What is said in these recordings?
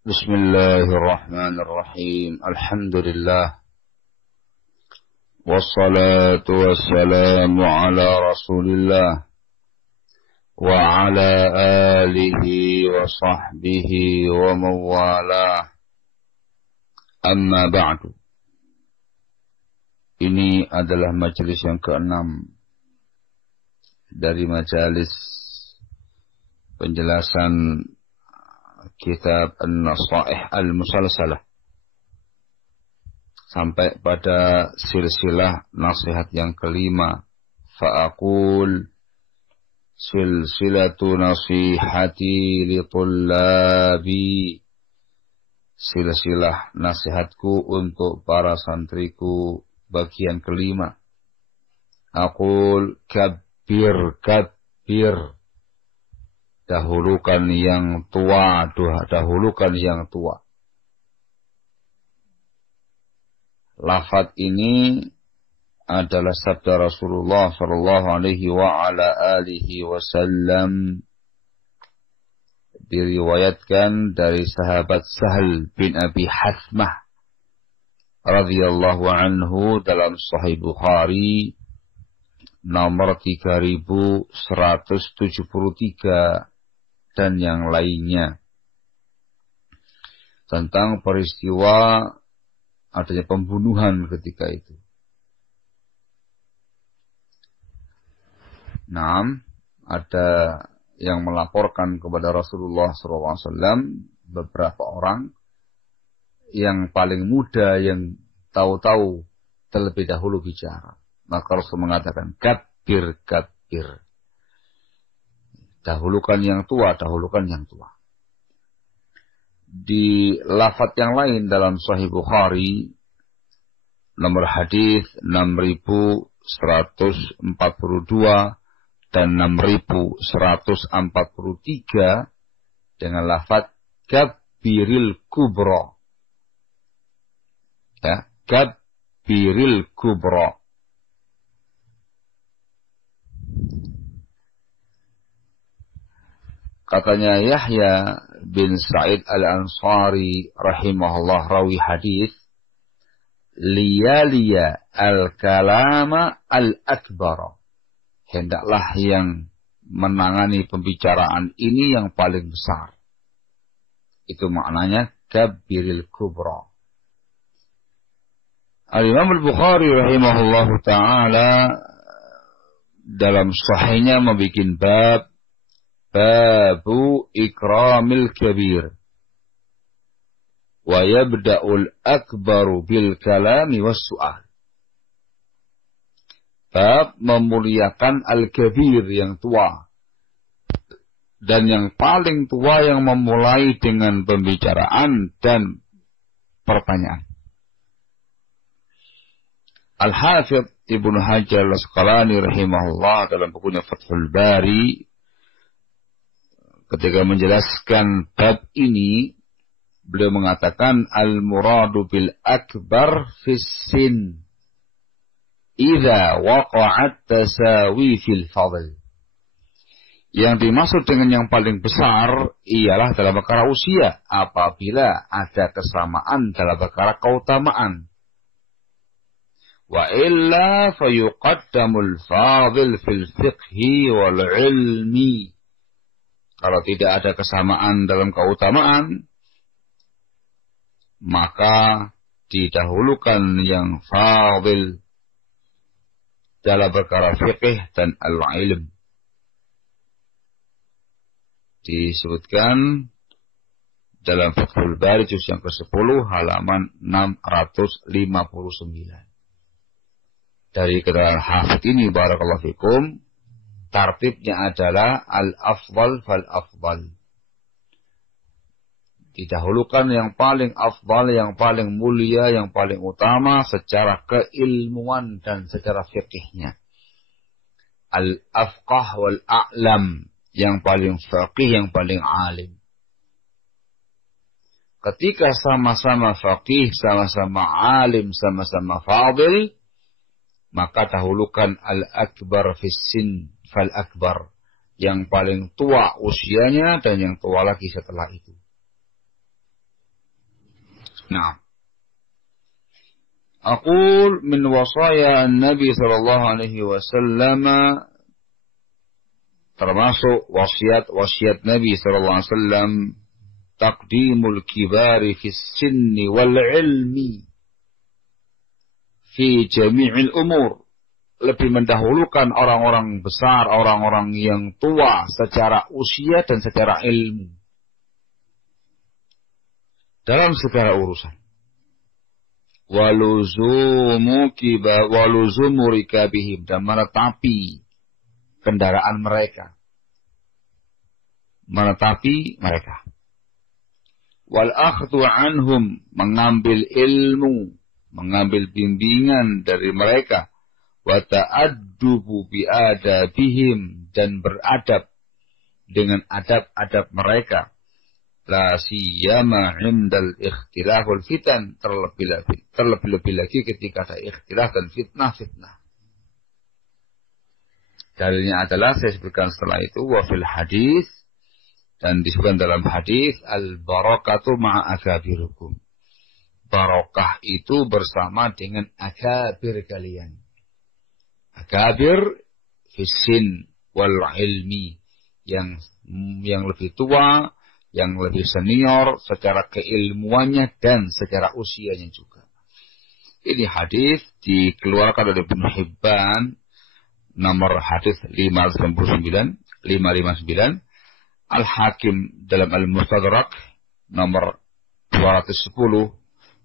Bismillahirrahmanirrahim. Alhamdulillah. Wassalatu wassalamu ala Rasulillah wa ala alihi wa sahbihi wa mawalah. Amma ba'du. Ini adalah majelis yang ke-6 dari majelis penjelasan kitab An-Nasaih Al-Musalsalah sampai pada silsilah nasihat yang kelima. Fa'aqul silsilatu nasihati li tullabi, silsilah nasihatku untuk para santriku bagian kelima. Aqul kabbir, dahulukan yang tua, dahulukan yang tua. Lafaz ini adalah sabda Rasulullah sallallahu alaihi wa ala alihi wasallam, diriwayatkan dari sahabat Sahal bin Abi Hathmah radhiyallahu anhu dalam Sahih Bukhari nomor 3173 dan yang lainnya, tentang peristiwa adanya pembunuhan ketika itu. Ada yang melaporkan kepada Rasulullah SAW beberapa orang yang paling muda yang tahu-tahu terlebih dahulu bicara. Maka Rasul mengatakan, kabbir, dahulukan yang tua, dahulukan yang tua. Di lafaz yang lain dalam Sahih Bukhari, nomor hadis 6142 dan 6143 dengan lafaz kabbiril kubra. Ya, kabbiril kubra. Katanya Yahya bin Sa'id al-Ansari rahimahullah, rawi hadis, liya al-kalama al-akbar, hendaklah yang menangani pembicaraan ini yang paling besar. Itu maknanya kabbiril kubra. Al-Imam al-Bukhari rahimahullah ta'ala dalam sahihnya membuat babu ikramil kabir wa yabda'ul akbaru bil kalami was su'al. Bab memuliakan al-kabir yang tua, dan yang paling tua yang memulai dengan pembicaraan dan pertanyaan. Al-Hafidh Ibnu Hajar Al-Asqalani rahimahullah dalam bukunya Fathul Bari, ketika menjelaskan bab ini, beliau mengatakan al-muradu bil akbar fis sin idza waqa'at tasawi fil fadl. Yang dimaksud dengan yang paling besar ialah dalam perkara usia, apabila ada kesamaan dalam perkara keutamaan. Wa illa fayuqaddamul fadil fil fiqhi wal ilmi. Kalau tidak ada kesamaan dalam keutamaan, maka didahulukan yang fadil dalam perkara fiqh dan al-ilm. Disebutkan dalam Fathul Bari juz yang ke-10 halaman 659. Dari keterangan hafidh ini, barakallahu fikum, tartibnya adalah al-afdal fal-afdal. Didahulukan yang paling afdal, yang paling mulia, yang paling utama secara keilmuan dan secara fiqihnya. Al-afqah wal-a'lam, yang paling faqih, yang paling alim. Ketika sama-sama faqih, sama-sama alim, sama-sama fadil, maka dahulukan al-akbar fissin fal-akbar, yang paling tua usianya dan yang tua lagi setelah itu. Nah, aqul min wasaya Nabi sallallahu alaihi wasallam, termasuk wasiat Nabi sallallahu alaihi wasallam, taqdimul kibari fi sinni wal ilmi fi jami'il umur. Lebih mendahulukan orang-orang besar, orang-orang yang tua secara usia dan secara ilmu dalam segala urusan. Waluzumu rikabihim, dan menetapi kendaraan mereka. Wal akhdhu anhum, mengambil ilmu, mengambil bimbingan dari mereka. Wa ta'addubu bi'adabihim, dan beradab dengan adab-adab mereka. La siyama indal ikhtilaf wal fitan, terlebih-lebih lagi ketika ada ikhtilaf dan fitnah-fitnah. Dalilnya adalah, saya sebutkan setelah itu, wa fil hadis, dan disebutkan dalam hadis, al barakatu ma'a akabirukum. Barakah itu bersama dengan akabir kalian. Akabir fisin wal ilmi, yang lebih tua, yang lebih senior secara keilmuannya dan secara usianya juga. Ini hadis dikeluarkan oleh Ibnu Hibban, nomor hadis 559, Al-Hakim dalam Al-Mustadrak nomor 210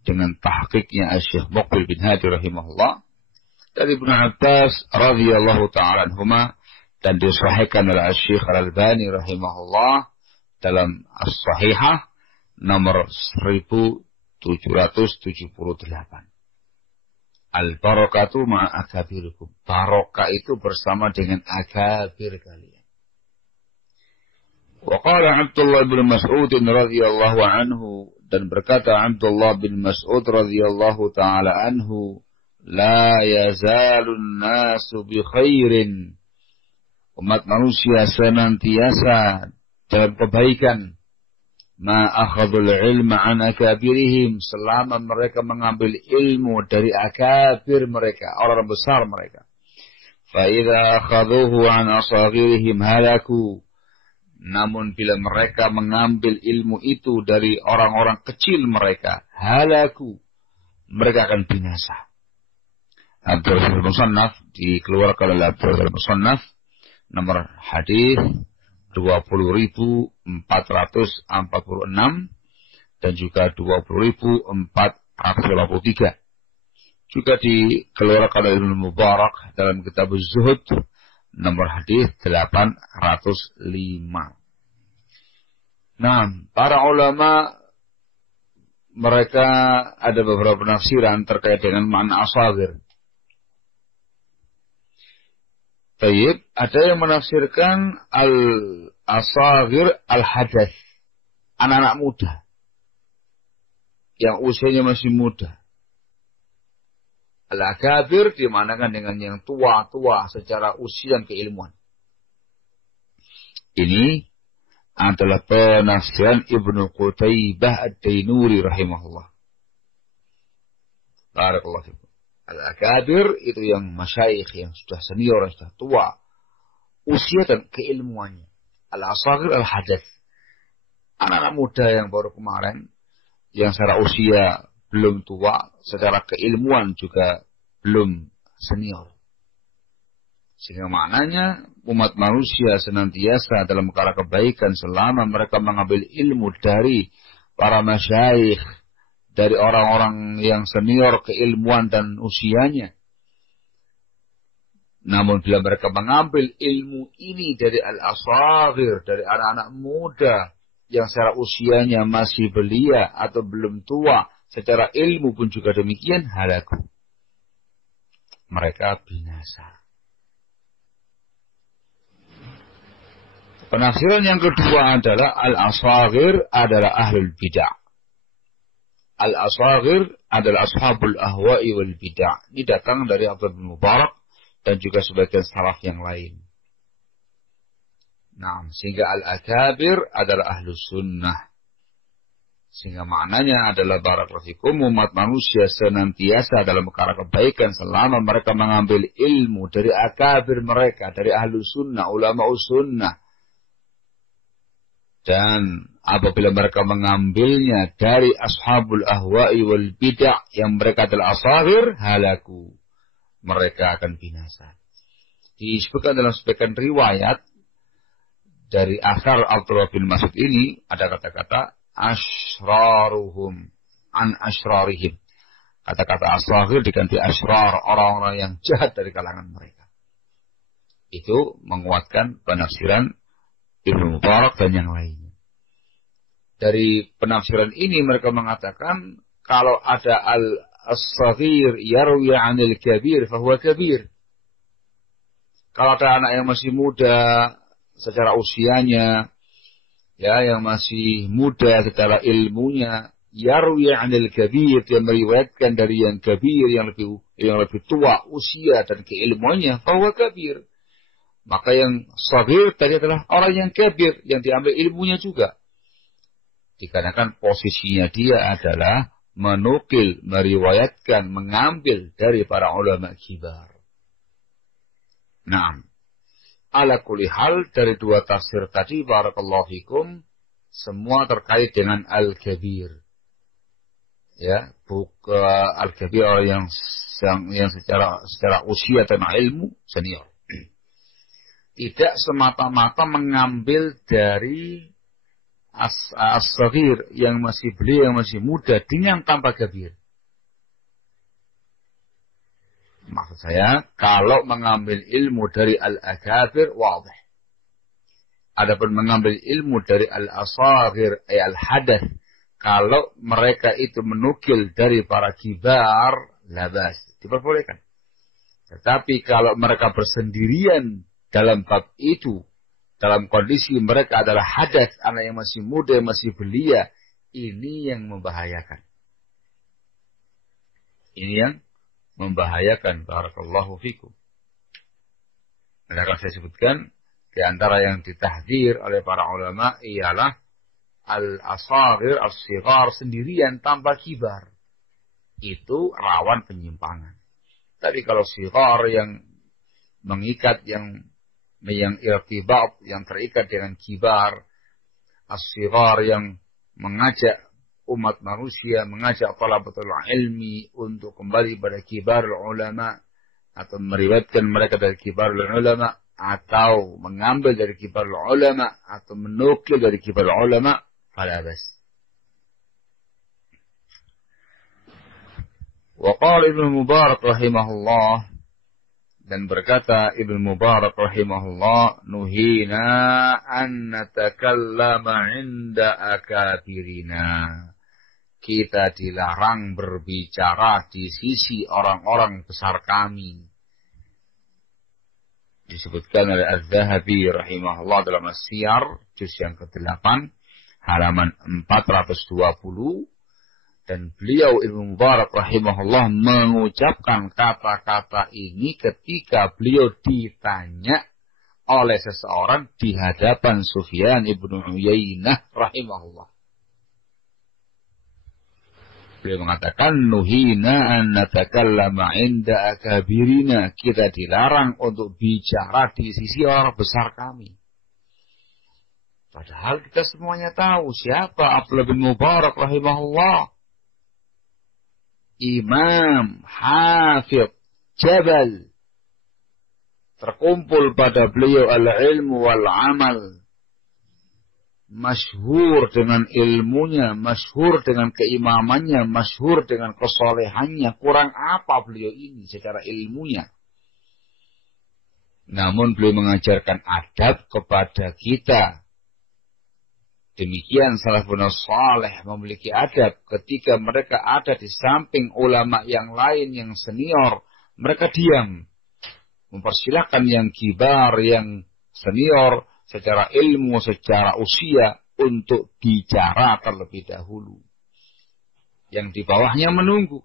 dengan tahqiqnya Syekh Muqbil bin Hadi rahimahullah, dari Ibnu Abbas radhiyallahu ta'ala anhuma, dan disahihkan oleh Syekh Al-Albani rahimahullah dalam As-Sahihah nomor 1778. Al-barakatu ma'a akabirikum. Barakah itu bersama dengan akabir kalian. Wa qala Abdullah bin Mas'ud radhiyallahu anhu, dan berkata Abdullah bin Mas'ud radhiyallahu ta'ala anhu, la yazalun nasu bi khairin. Umat manusia senantiasa dalam kebaikan. Ma akhadul ilma an akabirihim, selama mereka mengambil ilmu dari akabir mereka, orang besar mereka. Fa idza akhadhuhu an asaghirihim halaku. Namun bila mereka mengambil ilmu itu dari orang-orang kecil mereka, halaku, mereka akan binasa. Abdul Musannaf, dikeluarkan oleh Abdul Musannaf nomor hadis 20.446 dan juga 20.453. Juga dikeluarkan oleh Ibnu Mubarak dalam kitab Az-Zuhud nomor hadis 805. Nah, para ulama mereka ada beberapa penafsiran terkait dengan makna asagir. Baik, ada yang menafsirkan al-asagir al-hadath, anak-anak muda yang usianya masih muda. Al-akabir dimanakan dengan yang tua-tua secara usia dan keilmuan. Ini adalah penafsiran Ibnu Qutaybah Ad-Dainuri rahimahullah. Barakallahu fikum. Al-akabir itu yang masyayikh, yang sudah senior, yang sudah tua usia dan keilmuannya. Al-asagir al-hadath, anak-anak muda yang baru kemarin, yang secara usia belum tua, secara keilmuan juga belum senior. Sehingga maknanya umat manusia senantiasa dalam perkara kebaikan selama mereka mengambil ilmu dari para masyayikh, dari orang-orang yang senior keilmuan dan usianya. Namun bila mereka mengambil ilmu ini dari al-asagir, dari anak-anak muda yang secara usianya masih belia atau belum tua, secara ilmu pun juga demikian, halaku, mereka binasa. Penafsiran yang kedua adalah al-asagir adalah ahlul bid'ah. Al-asagir adalah ashabul ahwa'i wal bid'ah. Ini datang dari Abdul bin Mubarak dan juga sebagian salaf yang lain. Nah, sehingga al-akabir adalah ahlus sunnah. Sehingga maknanya adalah barakallahu fikum, umat manusia senantiasa dalam perkara kebaikan selama mereka mengambil ilmu dari akabir mereka, dari ahlu sunnah, ulama sunnah. Dan apabila mereka mengambilnya dari ashabul ahwa'i wal bid'ah yang mereka adalah asagir, halaku. Mereka akan binasa. Disebutkan dalam sebagian riwayat dari asar Abdullah bin Mas'ud ini ada kata-kata asraruhum an asrarihim. Kata-kata asrarihim diganti asrar, orang-orang yang jahat dari kalangan mereka. Itu menguatkan penafsiran Ibnu Mubarak dan yang lainnya. Dari penafsiran ini mereka mengatakan kalau ada al-saghir yarwi 'anil kabir fahuwa kabir. Kalau ada anak yang masih muda secara usianya, ya, yang masih muda secara ilmunya, yarwi 'anil kabir, dia meriwayatkan dari yang kabir, yang lebih tua usia dan keilmuannya, fahuwa kabir. Maka yang saghir tadi adalah orang yang kabir, yang diambil ilmunya juga. Dikarenakan posisinya dia adalah menukil, meriwayatkan, mengambil dari para ulama kibar. Nah, ala kulli hal dari dua tafsir tadi barakallahu fikum semua terkait dengan al-kabir. Ya, bukan al-kabir orang yang secara usia dan ilmu senior. Tidak semata-mata mengambil dari as-saghir yang masih belia, yang masih muda dengan tanpa kabir. Maksud saya, kalau mengambil ilmu dari al-akabir, wadih. Adapun mengambil ilmu dari al-asaghir, al-hadath, kalau mereka itu menukil dari para kibar, labas, diperbolehkan. Tetapi kalau mereka bersendirian dalam bab itu, dalam kondisi mereka adalah hadath, anak yang masih muda, yang masih belia, ini yang membahayakan. Ini yang membahayakan, barakallahu fikum. Akan saya sebutkan, di antara yang ditahdir oleh para ulama ialah al-asaghir, as-sighar sendirian tanpa kibar. Itu rawan penyimpangan. Tapi kalau sighar yang mengikat, yang irtibat, yang terikat dengan kibar, as-sighar yang mengajak umat manusia, mengajak talabatul ilmi untuk kembali pada kibar ulama, atau meriwayatkan mereka dari kibar ulama, atau mengambil dari kibar ulama, atau menukil dari kibar ulama, fala bas. Wa qala Ibnu Mubarak rahimahullah, dan berkata Ibnu Mubarak rahimahullah, nuhina an natakallama 'inda akabirina. Kita dilarang berbicara di sisi orang-orang besar kami. Disebutkan oleh Az-Zahabi rahimahullah dalam As-Siyar, juz yang ke-8, halaman 420. Dan beliau Ibnu Mubarak rahimahullah mengucapkan kata-kata ini ketika beliau ditanya oleh seseorang di hadapan Sufyan ibnu Uyainah rahimahullah. Beliau mengatakan, nuhina an natakallama 'inda akabirina. Kita dilarang untuk bicara di sisi orang besar kami. Padahal kita semuanya tahu siapa Abdullah bin Mubarak rahimahullah. Imam, hafidh, jabal. Terkumpul pada beliau al-ilmu wal-amal. Masyhur dengan ilmunya, masyhur dengan keimamannya, masyhur dengan kesolehannya. Kurang apa beliau ini secara ilmunya? Namun beliau mengajarkan adab kepada kita. Demikian salafun salih memiliki adab ketika mereka ada di samping ulama yang lain yang senior. Mereka diam. Mempersilahkan yang kibar, yang senior, secara ilmu, secara usia, untuk bicara terlebih dahulu. Yang di bawahnya menunggu.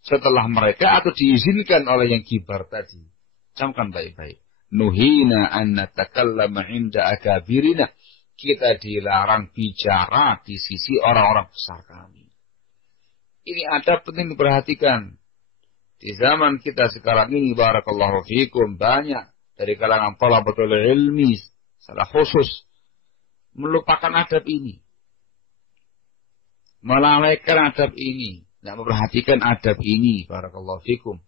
Setelah mereka atau diizinkan oleh yang kibar tadi. Camkan baik-baik. Nuhina an natakallama 'inda akabirina. kita dilarang bicara di sisi orang-orang besar kami. Ini adab penting diperhatikan. Di zaman kita sekarang ini, barakallahu fikum, banyak dari kalangan thalabatul ilmi secara khusus melupakan adab ini. Melalaikan adab ini. Tidak memperhatikan adab ini, barakallahu fikum.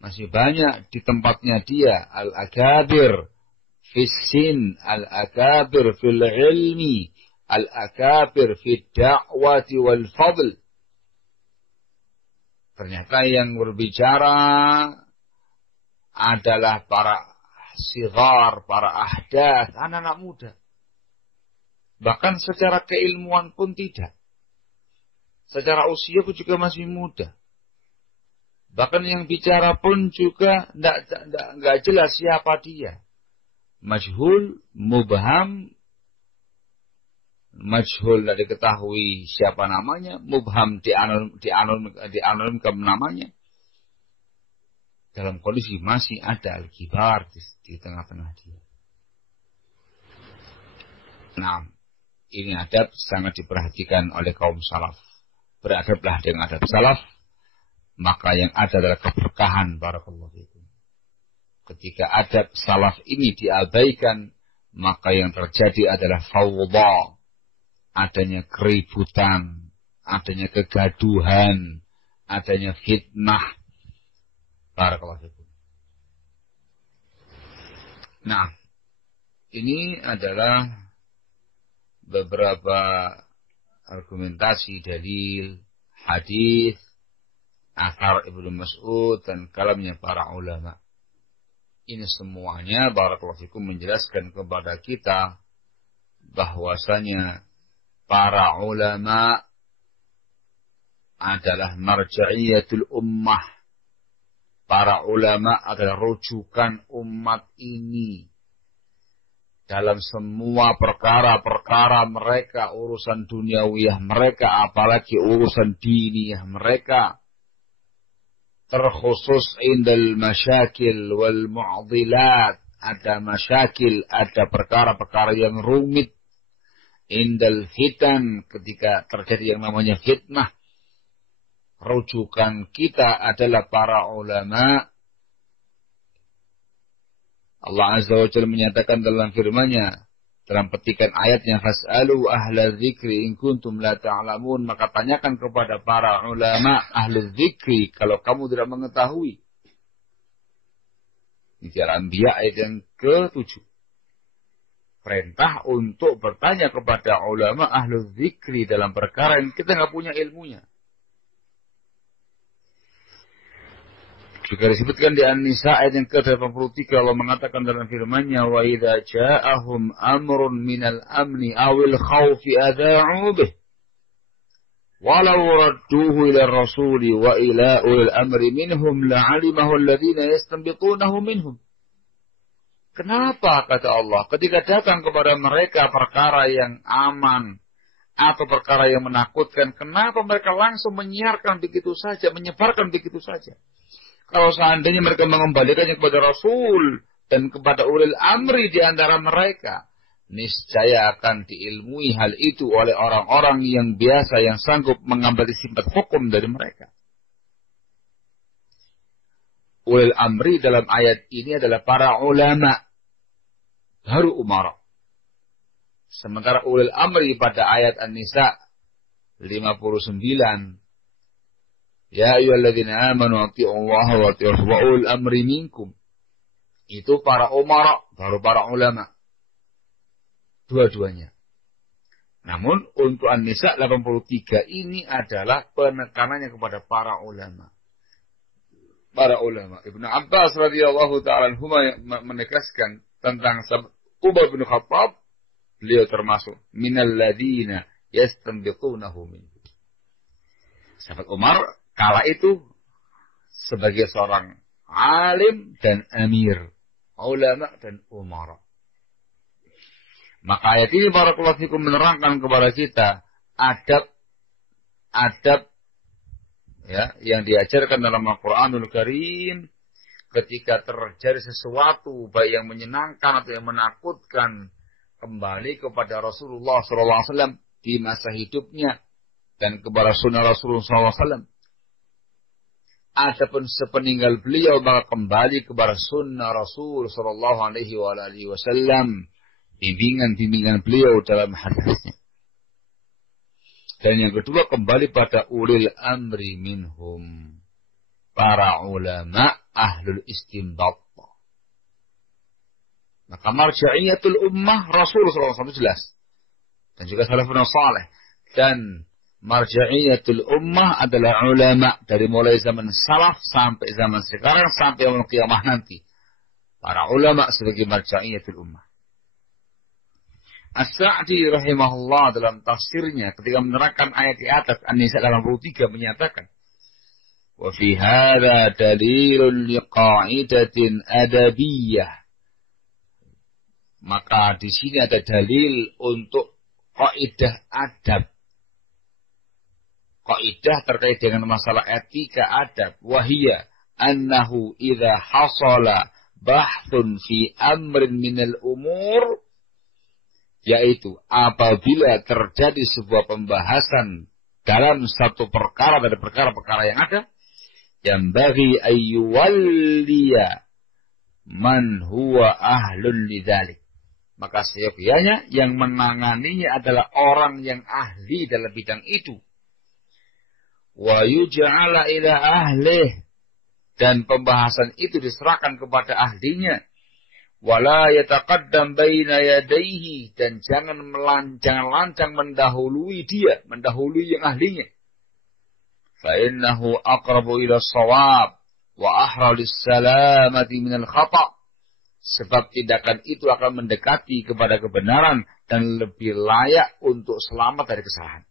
Masih banyak di tempatnya dia, al-akabir fis sin, al-akabir fil ilmi, al-akabir fid da'wati wal fadl. Ternyata yang berbicara adalah para sigar, para ahdath, anak-anak muda. Bahkan secara keilmuan pun tidak. Secara usia pun juga masih muda. Bahkan yang bicara pun juga nggak jelas siapa dia. Majhul, mubham, majhul tidak diketahui siapa namanya, mubham dianonimkan namanya. Dalam kondisi masih ada al-kibar di tengah-tengah dia. Nah, ini adab sangat diperhatikan oleh kaum salaf. Beradablah dengan adab salaf, maka yang ada adalah keberkahan, barakallahu fikum. Ketika adab salaf ini diabaikan, maka yang terjadi adalah fawdha, adanya keributan, adanya kegaduhan, adanya fitnah, barakallahu fikum. Nah, ini adalah beberapa argumentasi, dalil, hadis, athar Ibnu Mas'ud dan kalamnya para ulama. Ini semuanya barakallahu fikum menjelaskan kepada kita bahwasanya para ulama adalah marja'iyatul ummah. Para ulama adalah rujukan umat ini dalam semua perkara-perkara mereka, urusan duniawiyah mereka, apalagi urusan diniyah mereka. Terkhusus indal masyakil wal mu'adilat. Ada masyakil, ada perkara-perkara yang rumit. Indal fitan, ketika terjadi yang namanya fitnah. Rujukan kita adalah para ulama. Allah Azza wa Jalla menyatakan dalam firman-Nya, dalam petikan ayatnya, fas'alu ahla dzikri in kuntum la ta'lamun, maka tanyakan kepada para ulama ahli dzikri kalau kamu tidak mengetahui. Ini Al-Anbiya ayat yang ke-7. Perintah untuk bertanya kepada ulama ahli dzikri dalam perkara yang kita nggak punya ilmunya. Juga disebutkan di An-Nisa ayat yang ke-83, Allah mengatakan dalam firman-Nya, wa idza ja'ahum amrun minal amni awil khawfi adha'u bih walau radduhu ila rasuli wa ila ulil amri minhum la'alimahu alladhina yastanbitunahu minhum. Kenapa, kata Allah, ketika datang kepada mereka perkara yang aman atau perkara yang menakutkan, kenapa mereka langsung menyiarkan begitu saja, menyebarkan begitu saja? Kalau seandainya mereka mengembalikannya kepada Rasul dan kepada ulil amri di antara mereka, niscaya akan diilmui hal itu oleh orang-orang yang biasa, yang sanggup mengambil sifat hukum dari mereka. Ulil amri dalam ayat ini adalah para ulama, baru umara. Sementara ulil amri pada ayat An-Nisa 59, ya ayyuhalladzina amanu atti'ullaha wa atti'ur wa ulil amri minkum. Itu para umara, baru para ulama. Dua-duanya. Namun untuk An-Nisa 83 ini adalah penekanannya kepada para ulama. Para ulama. Ibnu Abbas radhiyallahu ta'ala anhuma menegaskan tentang Umar bin Khattab, beliau termasuk minal ladzina yastanbitunahu min. Sahabat Umar kala itu sebagai seorang alim dan amir, ulama dan umara. Maka ayat ini barakallahu fikum menerangkan kepada kita adab ya yang diajarkan dalam Al-Qur'anul Karim ketika terjadi sesuatu baik yang menyenangkan atau yang menakutkan kembali kepada Rasulullah SAW di masa hidupnya dan kepada sunnah Rasulullah SAW. Adapun sepeninggal beliau maka kembali kepada sunnah Rasul Sallallahu Alaihi Wasallam, bimbingan beliau dalam hadisnya. Dan yang kedua kembali pada ulil amri minhum, para ulama ahlul istinbat. Maka marja'iyatul ummah Rasulullah SAW jelas. Dan juga salafun salih. Dan marja'iyatul ummah adalah ulama dari mulai zaman salaf sampai zaman sekarang sampai yaumul qiyamah nanti. Para ulama sebagai marja'iyatul ummah. As-Sa'di rahimahullah dalam tafsirnya ketika menerangkan ayat di atas An-Nisa 83 menyatakan, wa fi hadza dalilun liqa'idatin adabiyyah. Maka di sini ada dalil untuk kaidah adab. Kaidah terkait dengan masalah etika adab. Wahiyya annahu idza hasala bahthun fi amrin minal umur, yaitu apabila terjadi sebuah pembahasan dalam satu perkara dari perkara-perkara yang ada, yang bagi ayyuwalliya man huwa ahlun lidzalik. Maka seyogyanya yang menanganinya adalah orang yang ahli dalam bidang itu. Wa yuj'ala ila ahlih, dan pembahasan itu diserahkan kepada ahlinya. Wala yataqaddam baina yadayhi, dan jangan lancang mendahului dia, mendahului yang ahlinya. Fa innahu aqrabu ila shawab wa ahra lis-salamati minal khata'. Sebab tindakan itu akan mendekati kepada kebenaran dan lebih layak untuk selamat dari kesalahan.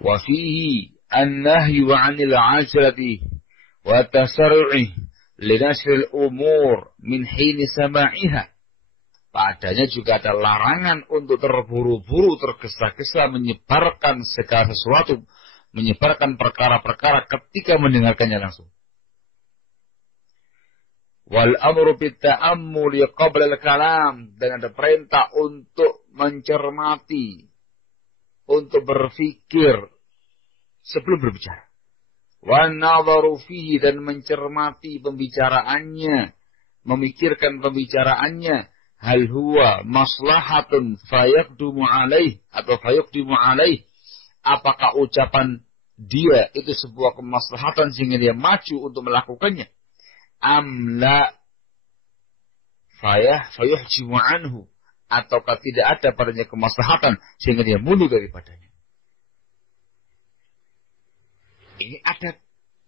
Wa fihi an-nahyu 'anil 'ajrati wa tasarru'i li nasril umur min hini sama'iha. Padanya juga ada larangan untuk terburu-buru, tergesa-gesa menyebarkan segala sesuatu, menyebarkan perkara-perkara ketika mendengarkannya langsung. Wal amru bit ta'ammuli qabla al-kalam, dan ada perintah untuk mencermati, untuk berfikir sebelum berbicara. Wan nadharu fihi, dan mencermati pembicaraannya, memikirkan pembicaraannya. Hal huwa maslahatun fayaqdumu alaih atau fayaqdimu alaih. Apakah ucapan dia itu sebuah kemaslahatan sehingga dia maju untuk melakukannya? Amla fayuhjimu anhu, ataukah tidak ada padanya kemaslahatan sehingga dia mundur daripadanya. Ini ada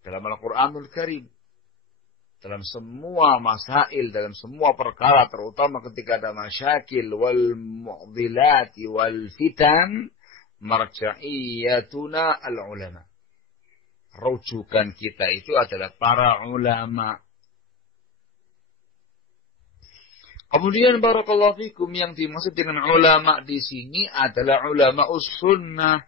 dalam Al-Quranul Karim, dalam semua masail, dalam semua perkara, terutama ketika ada masyakil wal mu'dhilati wal fitan, marja'iyatuna al-ulama. Rujukan kita itu adalah para ulama. Kemudian barakallahu fikum, yang dimaksud dengan ulama di sini adalah ulama sunnah,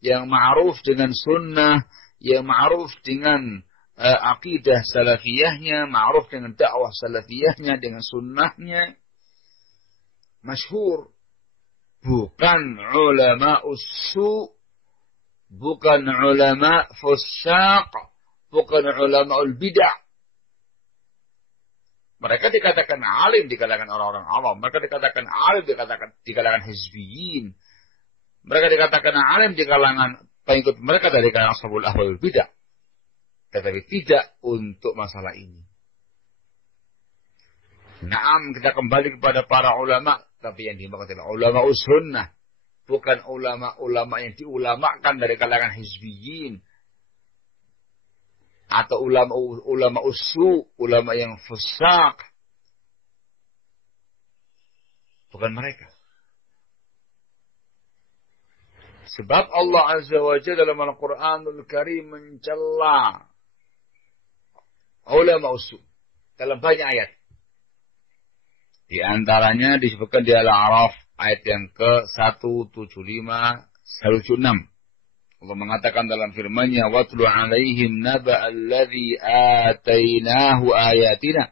yang ma'ruf dengan sunnah, yang ma'ruf dengan akidah salafiyahnya, ma'ruf dengan dakwah salafiyahnya, dengan sunnahnya, masyhur. Bukan ulama usu, bukan ulama fusyaq, bukan ulama ul-bid'ah. Mereka dikatakan alim di kalangan orang-orang awam. Mereka dikatakan alim di kalangan hizbiyin. Mereka dikatakan alim di kalangan pengikut mereka dari kalangan ashabul ahwal bidah. Tetapi tidak untuk masalah ini. Naam, kita kembali kepada para ulama. Tapi yang dimaksud adalah ulama sunnah. Bukan ulama-ulama yang diulamakan dari kalangan hizbiyin. Atau ulama usu, ulama yang fusak. Bukan mereka. Sebab Allah Azza wa Jalla dalam Al-Quranul Karim mencela ulama usu dalam banyak ayat. Di antaranya disebutkan di Al-A'raf ayat yang ke-175, 176. Allah mengatakan dalam firman-Nya, "Watlu 'alaihim naba'al ladzi atainahu ayatina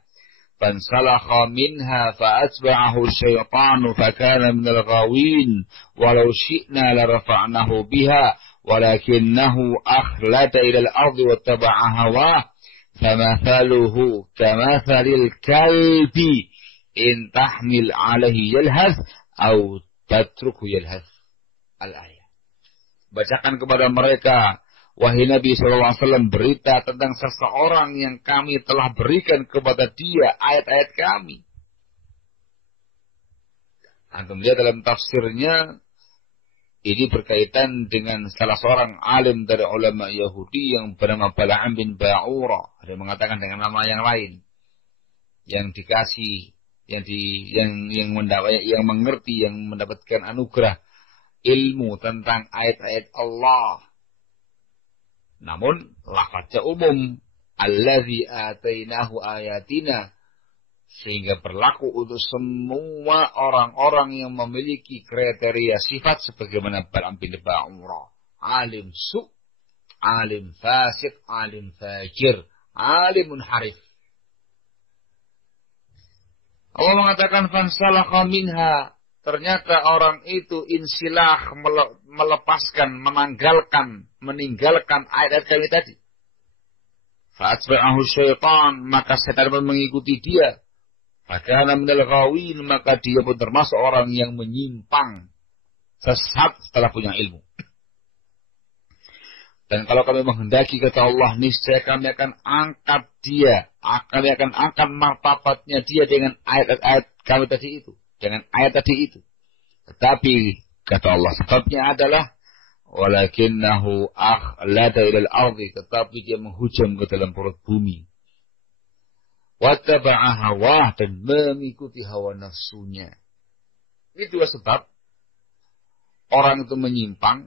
fansalakha minha fa'atba'ahu syaitanu fakana minal ghawin walau syi'na larafa'nahu biha walakinnahu akhlada ilal ardi wattaba'a hawah famathaluhu kamathalil kalbi in tahmil alaihi yalhath au tatruku yalhath. Al-ayat. Bacakan kepada mereka, wahai Nabi SAW, berita tentang seseorang yang kami telah berikan kepada dia ayat-ayat kami. Antum lihat dalam tafsirnya, ini berkaitan dengan salah seorang alim dari ulama Yahudi yang bernama Bala'am bin Ba'ura. Ada yang mengatakan dengan nama yang lain, yang dikasih, yang mengerti, yang mendapatkan anugerah ilmu tentang ayat-ayat Allah. Namun lafaznya umum, allazi atainahu ayatina, sehingga berlaku untuk semua orang-orang yang memiliki kriteria sifat sebagaimana Bal'am bin Ba'ura. Alim su, alim fasik, alim fajir, alimun harif. Allah mengatakan fansalakha minha, ternyata orang itu insilah, melepaskan, meninggalkan ayat-ayat kami tadi. Fa'atba'ahu syaitan, maka setan pun mengikuti dia. Fakana minal ghawin, maka dia pun termasuk orang yang menyimpang, sesat setelah punya ilmu. Dan kalau kami menghendaki, kata Allah, niscaya kami akan angkat dia, kami akan angkat martabatnya dia dengan ayat-ayat kami tadi itu. Dengan ayat tadi itu. Tetapi kata Allah, sebabnya adalah walakinnahu akhlada ilal ardi, tetapi dia menghujam ke dalam perut bumi. Wattaba'a hawah, dan mengikuti hawa nafsunya. Ini dua sebab orang itu menyimpang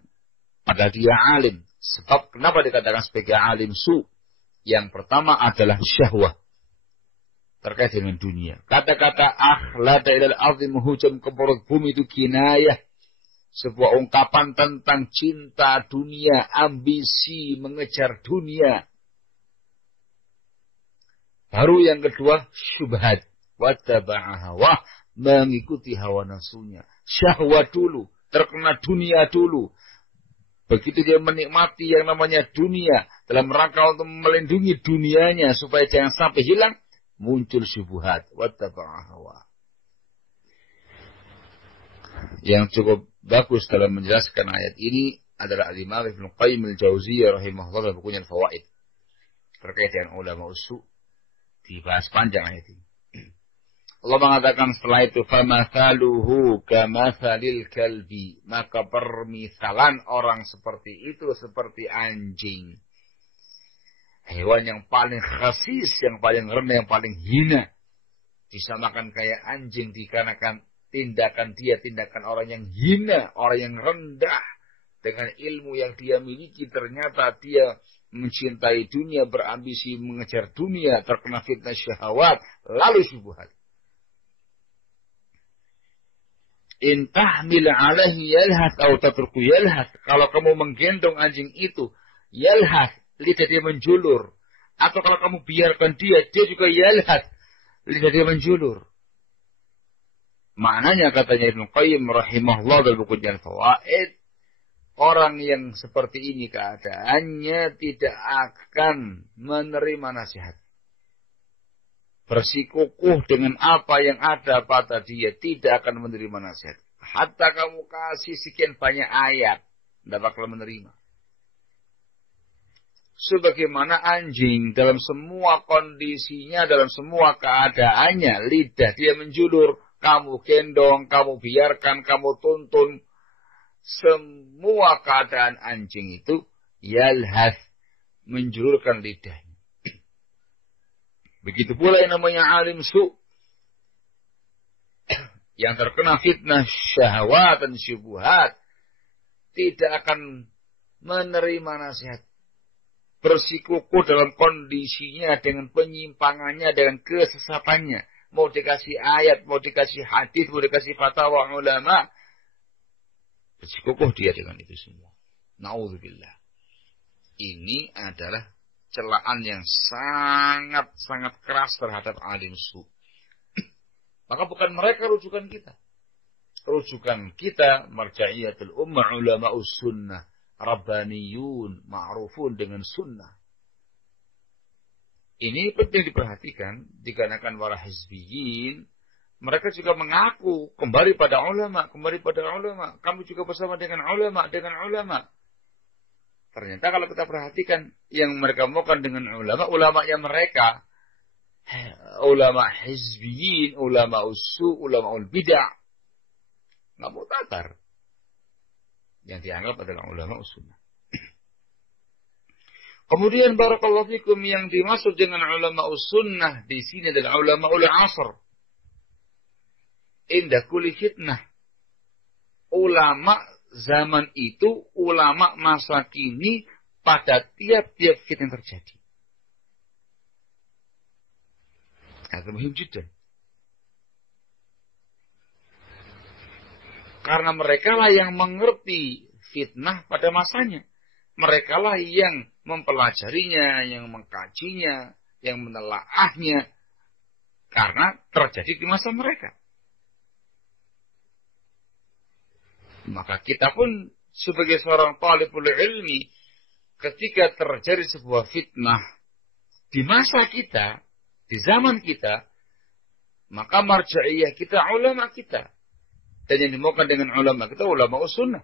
padahal dia alim. Sebab kenapa dikatakan sebagai alim su? Yang pertama adalah syahwah terkait dengan dunia. Kata-kata akhlada ilal ardi, menghujam ke perut bumi, itu kinayah, sebuah ungkapan tentang cinta dunia, ambisi mengejar dunia. Baru yang kedua syubhat, wattaba'a hawah, mengikuti hawa nafsunya. Syahwat dulu, terkena dunia dulu. Begitu dia menikmati yang namanya dunia dalam rangka untuk melindungi dunianya supaya jangan sampai hilang, muncul syubhat, wattaba'a hawa. Yang cukup bagus dalam menjelaskan ayat ini adalah Al-Imam Ibnu Qayyim Al-Jauziyah rahimahullah dalam bukunya Al-Fawaid terkait dengan ulama usul, dibahas panjang ayat ini. Allah mengatakan setelah itu, famathaluhu kamathalil kalbi, maka permisalan orang seperti itu seperti anjing. Hewan yang paling khasis, yang paling rendah, yang paling hina. Disamakan kayak anjing dikarenakan tindakan dia, tindakan orang yang hina, orang yang rendah. Dengan ilmu yang dia miliki, ternyata dia mencintai dunia, berambisi mengejar dunia, terkena fitnah syahwat, lalu syubhat. In tahmil alaihi yalhath atau tatruku yalhath. Kalau kamu menggendong anjing itu, yalhath, lidah dia menjulur. Atau kalau kamu biarkan dia juga yalhath, lidah dia menjulur. Maknanya katanya Ibnu Qayyim rahimahullah dalam buku Al-Fawaid, orang yang seperti ini keadaannya tidak akan menerima nasihat. Bersikukuh dengan apa yang ada pada dia, tidak akan menerima nasihat. Hatta kamu kasih sekian banyak ayat, tidak bakal menerima. Sebagaimana anjing dalam semua kondisinya, dalam semua keadaannya, lidah dia menjulur. Kamu gendong, kamu biarkan, kamu tuntun. Semua keadaan anjing itu yalhath, menjulurkan lidahnya. Begitu pula yang namanya alim su, yang terkena fitnah syahwat dan syubhat, tidak akan menerima nasihat. Bersikukuh dalam kondisinya, dengan penyimpangannya, dengan kesesatannya. Mau dikasih ayat, mau dikasih hadis, mau dikasih fatwa ulama, bersikukuh dia dengan itu semua. Na'udzubillah. Ini adalah celaan yang sangat-sangat keras terhadap alim su. Maka bukan mereka rujukan kita. Rujukan kita marja'iyatul ummah ulama'us sunnah, rabbaniyun, ma'rufun dengan sunnah. Ini penting diperhatikan dikarenakan para hizbiyin mereka juga mengaku kembali pada ulama, kami juga bersama dengan ulama. Ternyata kalau kita perhatikan yang mereka maukan dengan ulama yang mereka ulama hizbiyin, ulama usu, ulama ul bid'ah, nggak mau tatar. Yang dianggap adalah ulama sunnah. Kemudian barakallahu fikum yang dimaksud dengan ulama sunnah di sini adalah ulama ul asr. Indah kulli fitnah. Ulama zaman itu, ulama masa kini pada tiap-tiap fitnah yang terjadi. Itu muhim juga. Karena mereka lah yang mengerti fitnah pada masanya. Mereka lah yang mempelajarinya, yang mengkajinya, yang menelaahnya. Karena terjadi di masa mereka. Maka kita pun sebagai seorang talibul ilmi, ketika terjadi sebuah fitnah di masa kita, di zaman kita, maka marja'iyah kita ulama kita. Dan yang dimaukan dengan ulama kita ulama sunnah.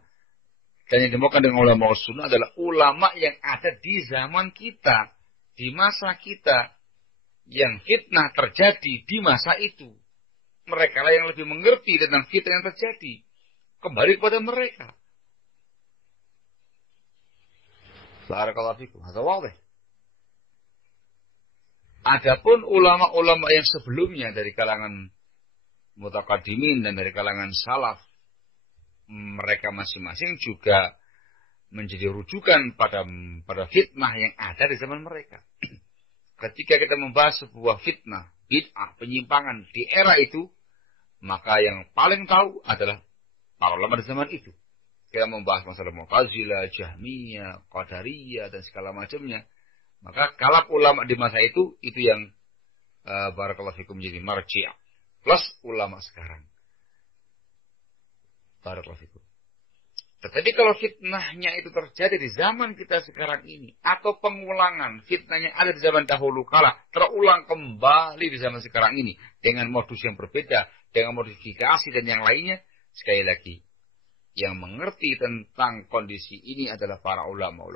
Dan yang dimaukan dengan ulama sunnah adalah ulama yang ada di zaman kita, di masa kita, yang fitnah terjadi di masa itu. Mereka lah yang lebih mengerti tentang fitnah yang terjadi. Kembali kepada mereka. Barakallahu fikum. Hadza wadih. Adapun ulama-ulama yang sebelumnya dari kalangan mutaqaddimin dan dari kalangan salaf, mereka masing-masing juga menjadi rujukan pada fitnah yang ada di zaman mereka. Ketika kita membahas sebuah fitnah, bid'ah, penyimpangan di era itu, maka yang paling tahu adalah para ulama di zaman itu. Kita membahas masalah Mu'tazilah, Jahmiyah, Qadariyah, dan segala macamnya. Maka kalam ulama di masa itu yang barakallahu fikum menjadi marji'. Plus ulama sekarang. Barakallahu fikum. Tetapi kalau fitnahnya itu terjadi di zaman kita sekarang ini, atau pengulangan fitnahnya ada di zaman dahulu kala, terulang kembali di zaman sekarang ini, dengan modus yang berbeda, dengan modifikasi dan yang lainnya, sekali lagi, yang mengerti tentang kondisi ini adalah para ulama,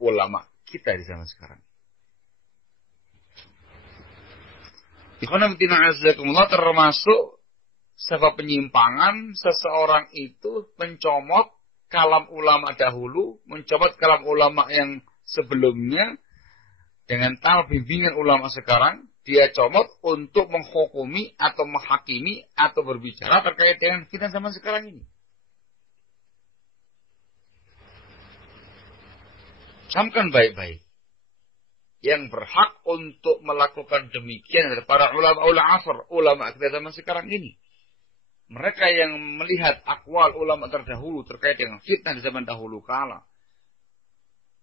ulama kita di zaman sekarang. Ikhwanatina azzakumullah, termasuk sebab penyimpangan seseorang itu mencomot kalam ulama dahulu, mencomot kalam ulama yang sebelumnya dengan tanpa bimbingan ulama sekarang, dia comot untuk menghukumi atau menghakimi atau berbicara terkait dengan fitnah zaman sekarang ini. Camkan baik-baik. Yang berhak untuk melakukan demikian adalah para ulama kita zaman sekarang ini. Mereka yang melihat akwal ulama terdahulu terkait dengan fitnah di zaman dahulu kala.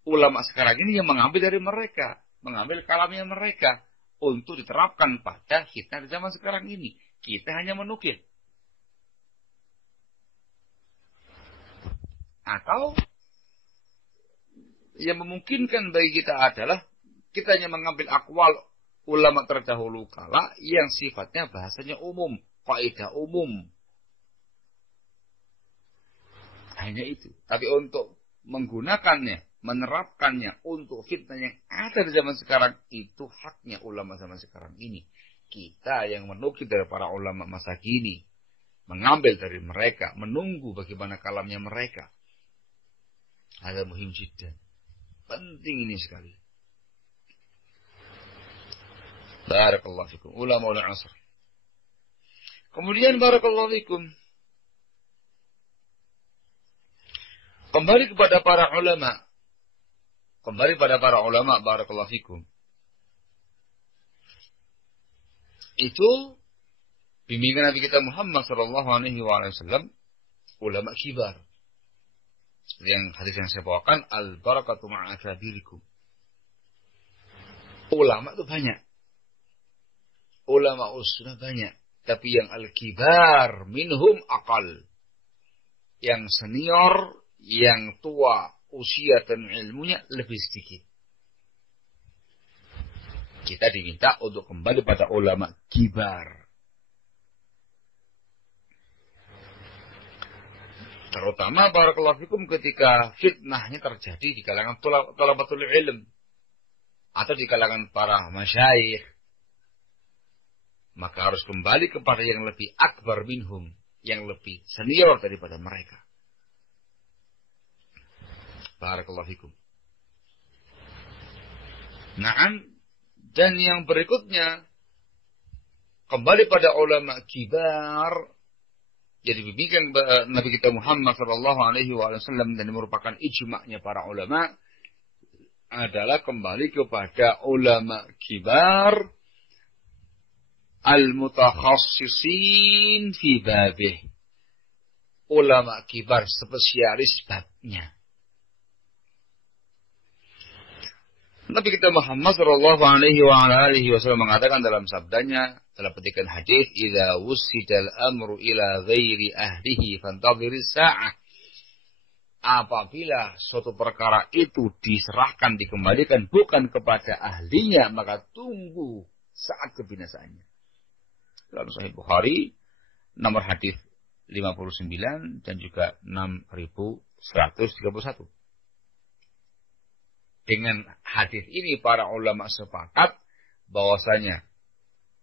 Ulama sekarang ini yang mengambil dari mereka, mengambil kalamnya mereka untuk diterapkan pada fitnah di zaman sekarang ini. Kita hanya menukil. Atau yang memungkinkan bagi kita adalah kita hanya mengambil akwal ulama terdahulu kala yang sifatnya bahasanya umum, kaidah umum. Hanya itu. Tapi untuk menggunakannya, menerapkannya untuk fitnah yang ada di zaman sekarang, itu haknya ulama zaman sekarang ini. Kita yang menukil dari para ulama masa kini, mengambil dari mereka, menunggu bagaimana kalamnya mereka. Ada muhim jiddan. Penting ini sekali. Barakallahu fikum. Ulama ul asr. Kemudian barakallahu fikum. Kembali kepada para ulama. Kembali pada para ulama, barakallahu fikum. Itu bimbingan Nabi kita Muhammad sallallahu alaihi wasallam, ulama kibar. Seperti yang hadis yang saya bawakan, al-barakatu ma'a akabirikum. Ulama itu banyak. Ulama sunnah banyak. Tapi yang al-kibar minhum aqal. Yang senior, yang tua, usia dan ilmunya lebih sedikit. Kita diminta untuk kembali pada ulama kibar. Terutama barakallahu fikum ketika fitnahnya terjadi di kalangan thalabatul ilm. Atau di kalangan para masyayikh. Maka harus kembali kepada yang lebih akbar minhum. Yang lebih senior daripada mereka. Barakallahu fikum. Naam. Dan yang berikutnya. Kembali pada ulama kibar. Jadi bimbingan Nabi kita Muhammad SAW dan merupakan ijma'nya para ulama. Adalah kembali kepada ulama kibar. Al-mutakhassisin fi babih. Ulama kibar spesialis babnya. Nabi kita Muhammad SAW mengatakan dalam sabdanya dalam petikan hadis, "Idza wussidal amru ila ghairi ahlihi fantadhiris sa'ah." Apabila suatu perkara itu diserahkan, dikembalikan bukan kepada ahlinya, maka tunggu saat kebinasaannya. Dalam Sahih Bukhari, nomor hadis 59 dan juga 6131. Dengan hadis ini para ulama sepakat bahwasanya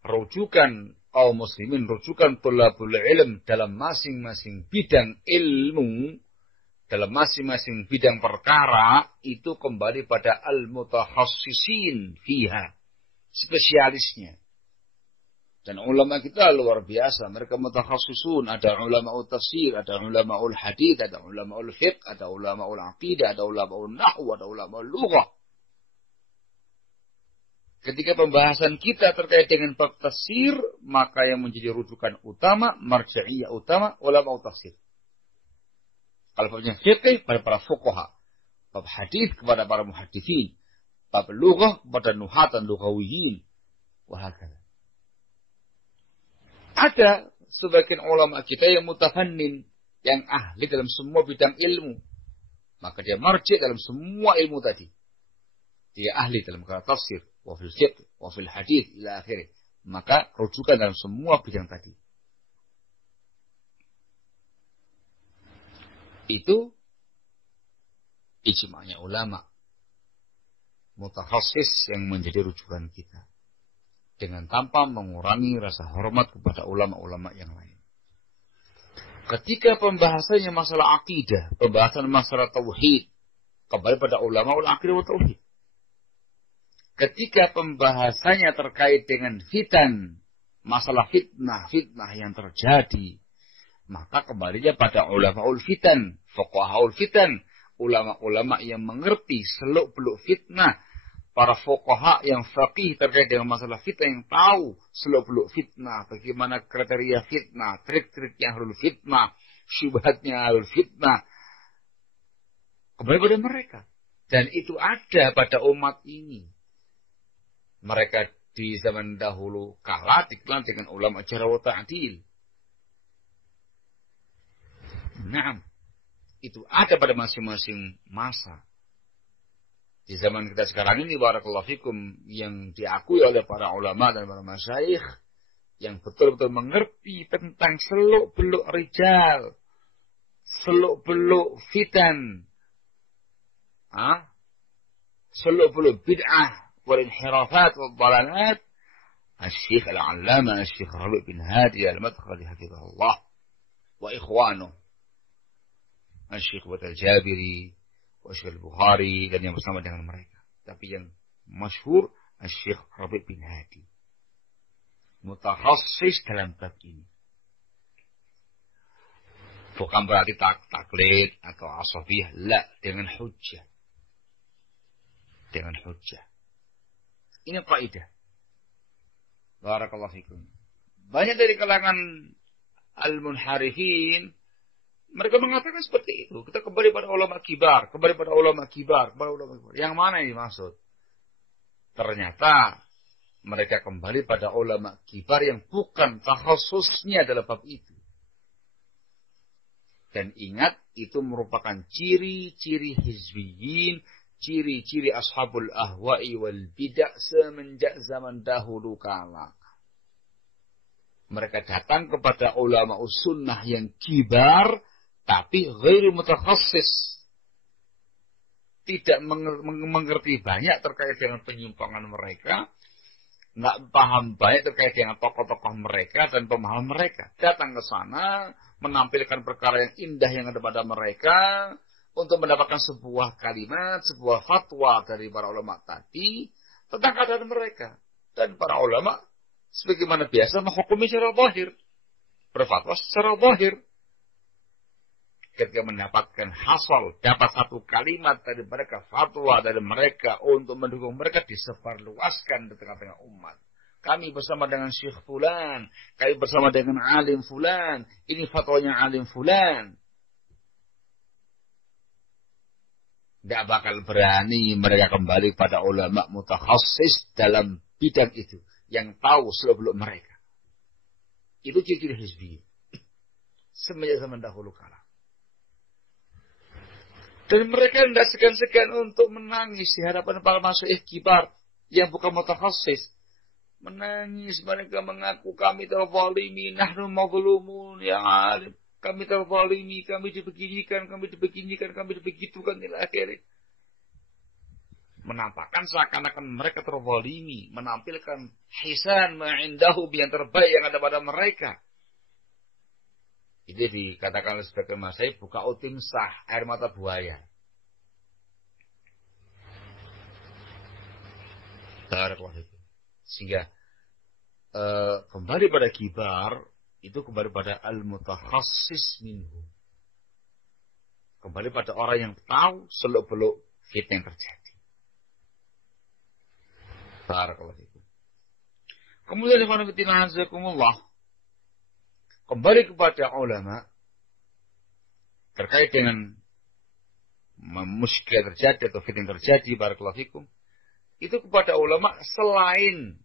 rujukan kaum muslimin, rujukan thalabul ilm dalam masing-masing bidang ilmu, dalam masing-masing bidang perkara itu kembali pada al-mutakhassisin fiha, spesialisnya. Dan ulama kita luar biasa. Mereka mutakhassisun. Ada ulama tafsir, ada ulama hadits, ada ulama fiqh, ada ulama aqidah, ada ulama nahwu, ada ulama lughah. Ketika pembahasan kita terkait dengan bab tafsir, maka yang menjadi rujukan utama, marja'iyah utama, ulama tafsir. Kalau babnya fiqh pada para fuqaha, bab hadits kepada para muhadditsin, bab lughah kepada nuhatan lughawiyin, wahakala. Ada sebagian ulama kita yang mutafannin, yang ahli dalam semua bidang ilmu. Maka dia marji dalam semua ilmu tadi. Dia ahli dalam kata tafsir, wa fil fiqh, wa fil hadits, ila akhirih. Maka rujukan dalam semua bidang tadi. Itu ijma'nya ulama. Mutakhassis yang menjadi rujukan kita. Dengan tanpa mengurangi rasa hormat kepada ulama-ulama yang lain. Ketika pembahasannya masalah akidah, pembahasan masalah tauhid, kembali pada ulama akidah wa tauhid. Ketika pembahasannya terkait dengan fitan, masalah fitnah yang terjadi, maka kembalinya pada ulama fitan, fuqahaul fitan, ulama-ulama yang mengerti seluk-beluk fitnah. Para fuqaha yang faqih terkait dengan masalah fitnah, yang tahu seluk-beluk fitnah, bagaimana kriteria fitnah, trik-triknya ahlul fitnah, syubhatnya ahlul fitnah. Kembali pada mereka. Dan itu ada pada umat ini. Mereka di zaman dahulu kala dikenal dengan ulama jarh wa ta'dil. Nah, itu ada pada masing-masing masa. Di zaman kita sekarang ini, barakallahu fikum, yang diakui oleh para ulama dan para masyayikh, yang betul-betul mengerti tentang seluk-beluk rijal, seluk-beluk fitan, seluk-beluk bid'ah, wal inhirafat, wal dalalat, Al-Syekh Al-Allama, Al-Syekh Rabi' bin Hadi Al-Madkhali hafizahullah, wa ikhwanuh, Al-Syekh Al-Jabiri, Syekh Bukhari dan yang bersama dengan mereka. Tapi yang masyhur Syekh Rabi' bin Hadi. Mutakhassis dalam bab ini. Bukan berarti taklid atau asabiyah. La, dengan hujjah. Dengan hujjah. Ini kaidah. Barakallahu fikum. Banyak dari kalangan al-munharifin, mereka mengatakan seperti itu. Kita kembali pada ulama kibar. Kembali pada ulama kibar. Yang mana ini maksud? Ternyata mereka kembali pada ulama kibar yang bukan takhasusnya dalam bab itu. Dan ingat, itu merupakan ciri-ciri hizbiyin, ciri-ciri ashabul ahwa'i wal bid'ah semenjak zaman dahulu kala. Mereka datang kepada ulama sunnah yang kibar, tapi ghairu mutakhassis. Tidak mengerti banyak terkait dengan penyimpangan mereka, nggak paham banyak terkait dengan tokoh-tokoh mereka dan pemahaman mereka. Datang ke sana, menampilkan perkara yang indah yang ada pada mereka, untuk mendapatkan sebuah kalimat, sebuah fatwa dari para ulama tadi, tentang keadaan mereka. Dan para ulama, sebagaimana biasa, menghukumi secara zahir. Berfatwa secara zahir. Ketika mendapatkan hasal, dapat satu kalimat dari mereka, fatwa dari mereka untuk mendukung mereka, disebarluaskan di tengah-tengah umat. Kami bersama dengan Syekh Fulan, kami bersama dengan alim Fulan, ini fatwanya alim Fulan. Tidak bakal berani mereka kembali pada ulama mutakhassis dalam bidang itu, yang tahu seluk-beluk mereka. Itu ciri-ciri hizbi semenjak zaman dahulu kala. Dan mereka tidak segan-segan untuk menangis di hadapan para masyaikh kibar yang bukan mutakhassis. Menangis, mereka mengaku kami terzalimi, nahnu mazlumun ya alim. Kami terzalimi, kami dibeginikan, kami dibegitukan ila akhirnya. Menampakkan seakan-akan mereka terzalimi, menampilkan hisan ma'indahu yang terbaik yang ada pada mereka. Itu dikatakan oleh sebagian masyayikh buka utimsah, air mata buaya. Sehingga kembali pada kibar, itu kembali pada al-mutakhassis minhu. Kembali pada orang yang tahu seluk-beluk fitnah yang terjadi. Barakallahu fikum. Kemudian kembali kepada ulama terkait dengan muskilah terjadi atau fitnah terjadi, barakallahu fikum, itu kepada ulama selain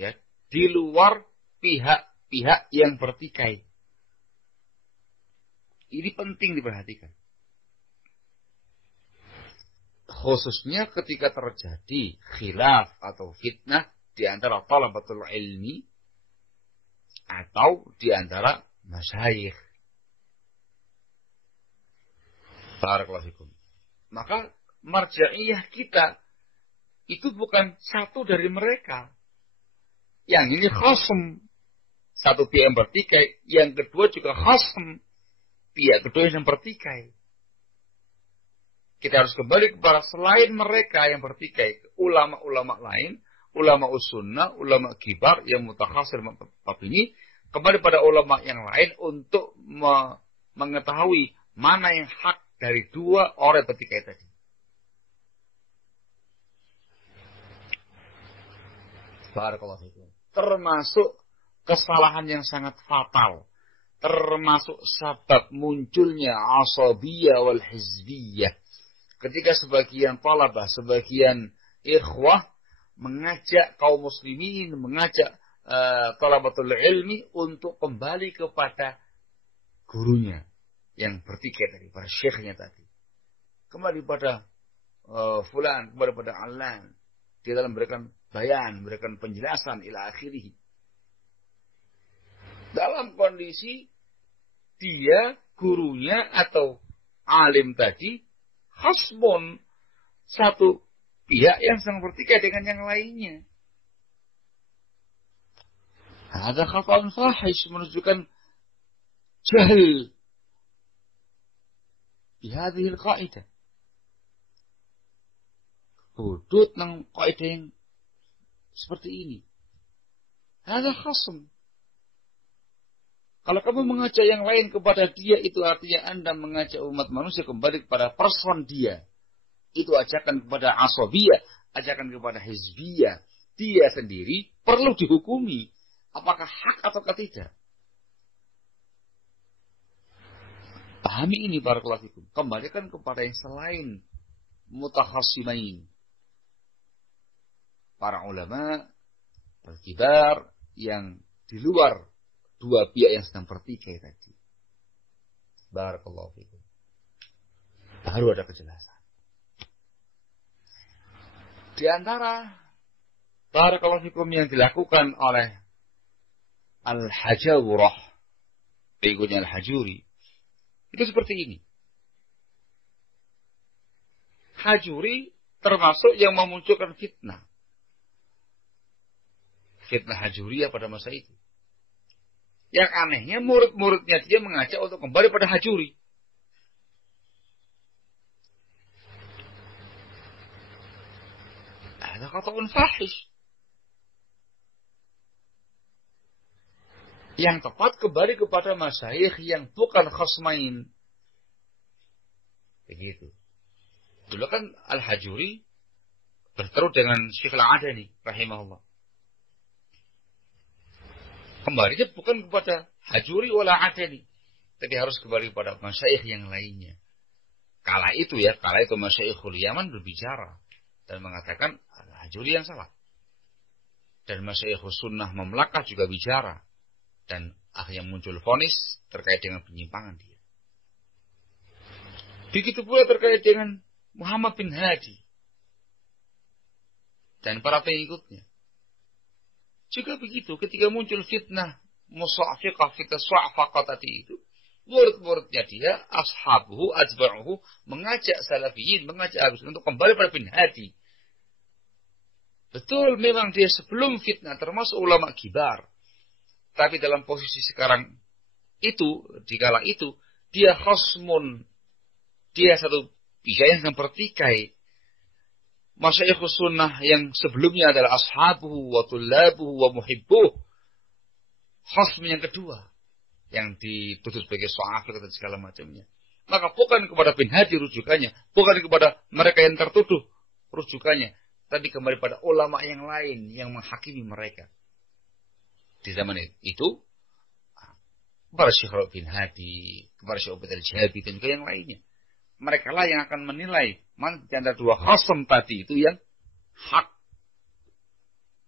ya di luar pihak-pihak yang bertikai. Ini penting diperhatikan. Khususnya ketika terjadi khilaf atau fitnah di antara talabatul ilmi atau di antara masyayikh. Barakallahu fikum. Maka marja'iyah kita itu bukan satu dari mereka. Yang ini khasm. Satu pihak yang bertikai, yang kedua juga khasm. Pihak kedua yang bertikai. Kita harus kembali kepada selain mereka yang bertikai, ulama-ulama lain, ulama usunnah, ulama kibar yang mutakhassis bab ini, kembali pada ulama yang lain untuk mengetahui mana yang hak dari dua orang bertikai tadi. Barakallahu fikum. Termasuk kesalahan yang sangat fatal, termasuk sebab munculnya asabiyah wal hizbiyah. Ketika sebagian talabah, sebagian ikhwah mengajak kaum muslimin, mengajak talabatul ilmi untuk kembali kepada gurunya yang bertikai tadi, pada syekhnya tadi. Kembali pada fulan, kembali pada alan. Dia dalam memberikan bayan, memberikan penjelasan ila akhirih. Dalam kondisi dia, gurunya atau alim tadi, khasmun, satu pihak yang sedang bertikai dengan yang lainnya. Ada khata'un fahish, menunjukkan jahil bihadhil qa'idah. Hudud nang kaidah yang seperti ini. Ada khasm. Kalau kamu mengajak yang lain kepada dia, itu artinya Anda mengajak umat manusia kembali kepada person dia. Itu ajakan kepada asabiyah, ajakan kepada hizbiyah. Dia sendiri perlu dihukumi. Apakah hak atau tidak? Pahami ini barakallahu fikum. Kembalikan kepada yang selain mutakhasimain. Para ulama Al-kibar yang di luar dua pihak yang sedang bertikai tadi. Barakallahu fikum. Baru ada kejelasan. Di antara barakallahu fikum yang dilakukan oleh Al-Hajawrah, pengikutnya Al-Hajuri, itu seperti ini. Hajuri termasuk yang memunculkan fitnah. Fitnah Hajuriyah pada masa itu. Yang anehnya murid-muridnya dia mengajak untuk kembali pada Hajuri. Ada khata'un fahish. Yang tepat kembali kepada masyayikh yang bukan khasmain. Begitu. Dulu kan Al-Hajuri berteru dengan Syekh Al-Adani rahimahullah. Kembalinya bukan kepada Hajuri wala Adani, tapi harus kembali kepada masyayikh yang lainnya. Kala itu Masyayikhul Yaman berbicara dan mengatakan Hajuri yang salah. Dan Masyayikhul Sunnah Mamlakah juga bicara. Dan akhirnya muncul vonis terkait dengan penyimpangan dia. Begitu pula terkait dengan Muhammad bin Hadi dan para pengikutnya. Juga begitu ketika muncul fitnah musa'fiqah, fitnah su'afaqah tadi itu, murid-muridnya dia, ashabuhu, ajba'uhu, mengajak salafiyin, mengajak Ahlus Sunnah untuk kembali pada bin Hadi. Betul, memang dia sebelum fitnah termasuk ulama kibar. Tapi dalam posisi sekarang itu, di kala itu, dia khasmun. Dia satu pihak yang bertikai. Masyayikhus sunnah yang sebelumnya adalah ashabuhu wa tullabuhu wa muhibbuh. Khasm yang kedua. Yang dituduh sebagai so'afir dan segala macamnya. Maka bukan kepada bin Hadi rujukannya. Bukan kepada mereka yang tertuduh rujukannya. Tapi kembali pada ulama yang lain yang menghakimi mereka. Di zaman itu, kepada Syekh bin Hadi, kepada Syekh Ubaid al-Jahabi, dan juga yang lainnya. Mereka lah yang akan menilai mana di antara dua khasam tadi itu yang hak.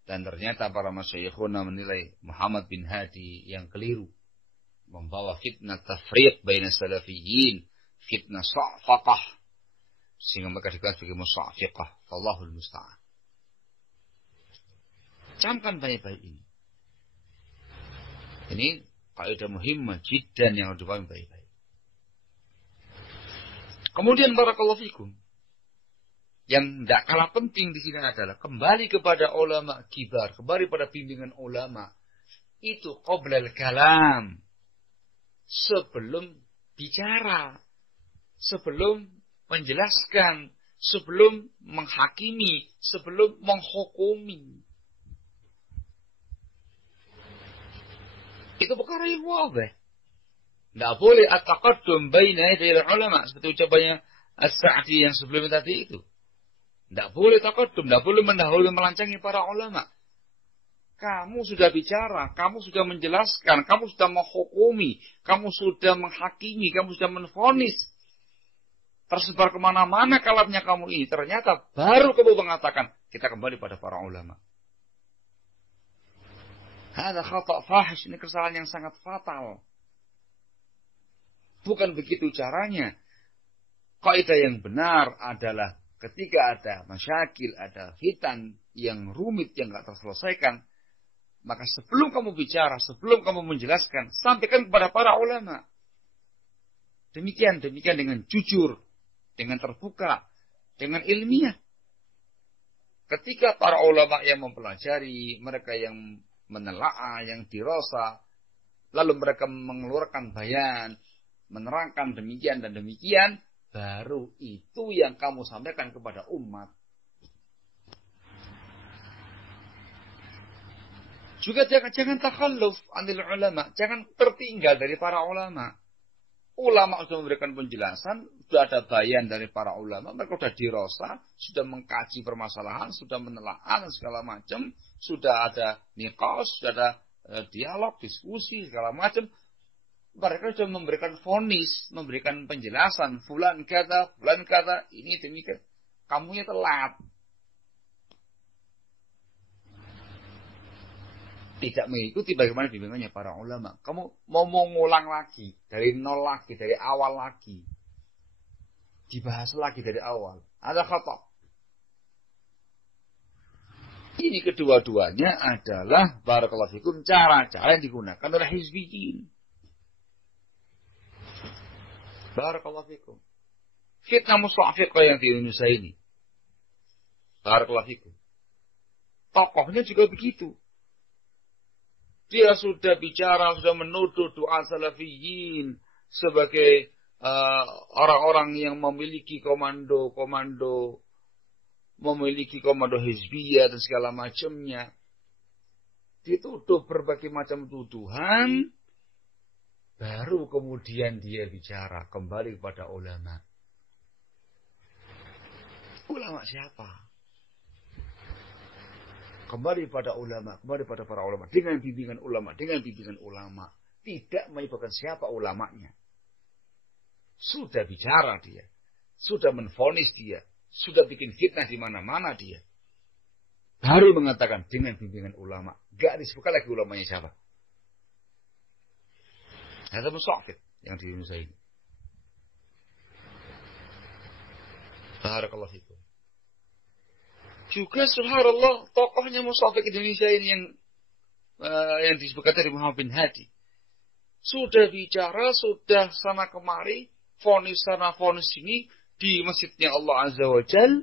Dan ternyata para masyayikhuna menilai Muhammad bin Hadi yang keliru. Membawa fitnah tafriq baina salafiyin, fitnah sa'faqah. Sehingga mereka dikatakan sebagai musa'fiqah. Wallahul musta'an. Camkan baik-baik ini. Ini kaidah muhimmah jiddan yang harus dipahami baik-baik. Kemudian barakallahu fikum. Yang tidak kalah penting di sini adalah kembali kepada ulama kibar, kembali pada bimbingan ulama. Itu qoblal kalam. Sebelum bicara, sebelum menjelaskan, sebelum menghakimi, sebelum menghukumi. Itu perkara yang wabah. Tidak boleh at-taqaddum baina yaday ulama seperti ucapannya As-Sa'di yang sebelumnya tadi itu. Tidak boleh taqaddum, tidak boleh mendahului melancangi para ulama. Kamu sudah bicara, kamu sudah menjelaskan, kamu sudah menghukumi, kamu sudah menghakimi, kamu sudah menvonis. Tersebar kemana-mana kalamnya kamu ini. Ternyata baru kamu mengatakan, kita kembali pada para ulama. Ada khata' fahish, ini kesalahan yang sangat fatal. Bukan begitu caranya. Kaidah yang benar adalah ketika ada masyakil, ada fitan yang rumit, yang tidak terselesaikan, maka sebelum kamu bicara, sebelum kamu menjelaskan, sampaikan kepada para ulama. Demikian dengan jujur, dengan terbuka, dengan ilmiah. Ketika para ulama yang mempelajari, mereka yang menelaah, yang dirasa, lalu mereka mengeluarkan bayan, menerangkan demikian dan demikian, baru itu yang kamu sampaikan kepada umat. Juga jangan takhalluf anil ulama, jangan tertinggal dari para ulama. Ulama sudah memberikan penjelasan, sudah ada bayan dari para ulama, mereka sudah dirasa, sudah mengkaji permasalahan, sudah menelaah dan segala macam, sudah ada niqash, sudah ada dialog, diskusi, segala macam. Mereka sudah memberikan vonis, memberikan penjelasan, fulan kata, ini demikian. Kamunya telat. Tidak mengikuti bagaimana bimbingannya para ulama. Kamu mau ngulang lagi, dari nol lagi, dari awal lagi. Dibahas lagi dari awal. Ada khata'. Ini kedua-duanya adalah barakallahu fikum cara-cara yang digunakan oleh hizbiyin. Barakallahu fikum. Fitnah mustafiqah yang di Indonesia ini. Barakallahu fikum. Tokohnya juga begitu. Dia sudah bicara, sudah menuduh doa salafiyin sebagai orang-orang yang memiliki komando hizbiyah dan segala macamnya. Dituduh berbagai macam tuduhan, baru kemudian dia bicara kembali kepada ulama. Ulama siapa? Kembali pada ulama, kembali pada para ulama. Dengan bimbingan ulama. Tidak menyebutkan siapa ulamanya. Sudah bicara dia. Sudah menvonis dia. Sudah bikin fitnah di mana-mana dia. Baru mengatakan dengan bimbingan ulama. Gak disebutkan lagi ulamanya siapa. Ada musafir yang di Indonesia ini. Barakallahu fikum. Juga subhanallah tokohnya musafir Indonesia ini yang disebutkan dari Muhammad bin Hadi. Sudah bicara, sudah sana kemari, vonis sana vonis sini di masjidnya Allah Azza wa Jal.